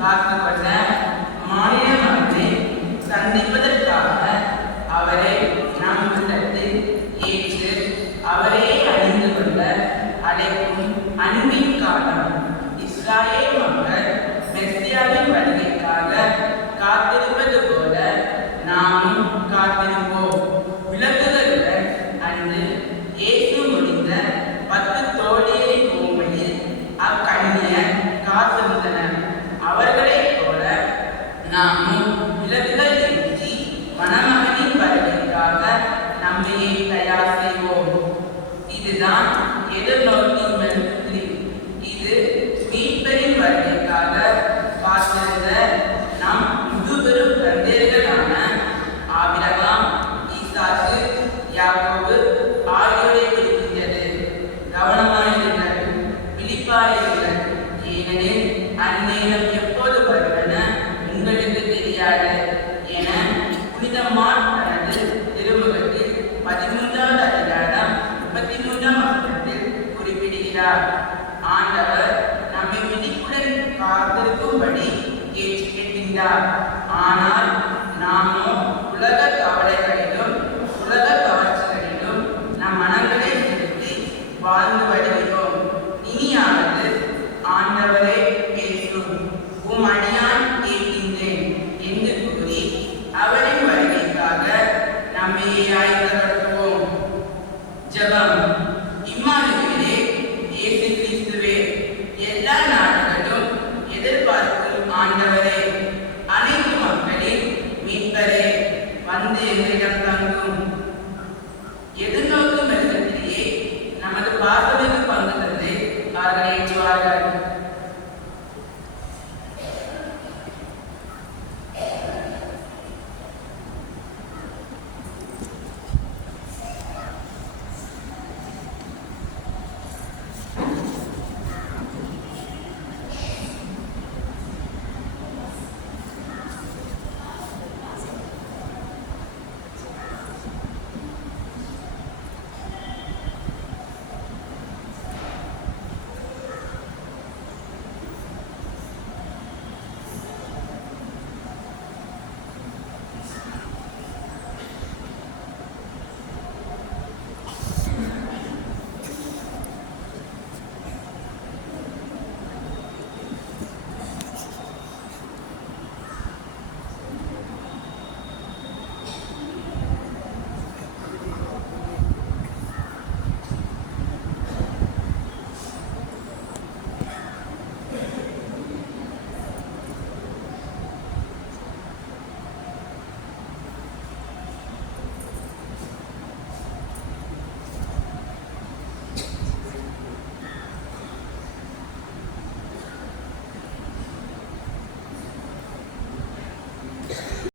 காக்கப்பட்ட மாநில மகனை சந்திப்பதற்காக அவரை நம் உள்ளத்தில் ஏற்று அவரையே அணிந்து கொள்ள அழைக்கும் அன்பின் காலம். இஸ்ராயேல் மக்கள் மெஸ்ஸியாவின் வருகைக்காக காத்திருப்பது போல நாமும் காத்திருப்போம். விளக்குகளுடன் அன்று இயேசு முடிந்த 10 தோழியரின் உண்மையில் அக்கண்ணியர் காத்திருந்தனர். அவர்களைப் போல நாமும் விளக்குகள் ஏற்றி மணமகனின் வருகைக்காக நம்மையை தயார் செய்வோம். இதுதான் எதிர்நோக்கின் வெற்றி. இது மீட்பரின் வருகைக்காக காத்திருந்த நம் முதுபெரும் தந்தையர்களான ஆபிரகாம், ஈசாக்கு, யாக்கோபு ஆகியோரை குறிக்கின்றது. கவனமாயிருங்கள், விழிப்பாயிருங்கள், ஏனெனில் அந்நேரம் எப்போது வருவன உங்களுக்கு தெரியாது என புனித மார்க் தனது திருமுகத்தில் 13வது அதிகாரம் 33ஆம் வசனத்தில் குறிப்பிடுகிறார். ஆண்டவர் நம்மை விழிப்புடன் காத்திருக்கும்படி கேட்கின்றார். ஆனால் நாமோ உலக கவலைகளிலும் உலக கவர்ச்சிகளிலும் நம் மனங்களை செலுத்தி வாழ்ந்து வருகிறோம். இனியாவது ஆண்டவரே பேசும், உம் அடியான் கேட்கின்றேன் என்று கூறி அவரின் வருகைக்காக நம்மையே ஆயத்தப்படுத்துவோம். ஜெபம். இம்மானுவேலே, இயேசு கிறிஸ்துவே, எல்லா நாடுகளும் எதிர்பார்க்கும் ஆண்டவரே, அனைத்து மக்களின் மீட்பரே, வந்து எங்களிடம் தங்கும். எதிர்நோக்கும் வெள்ளத்திலேயே நமது பாசமிகு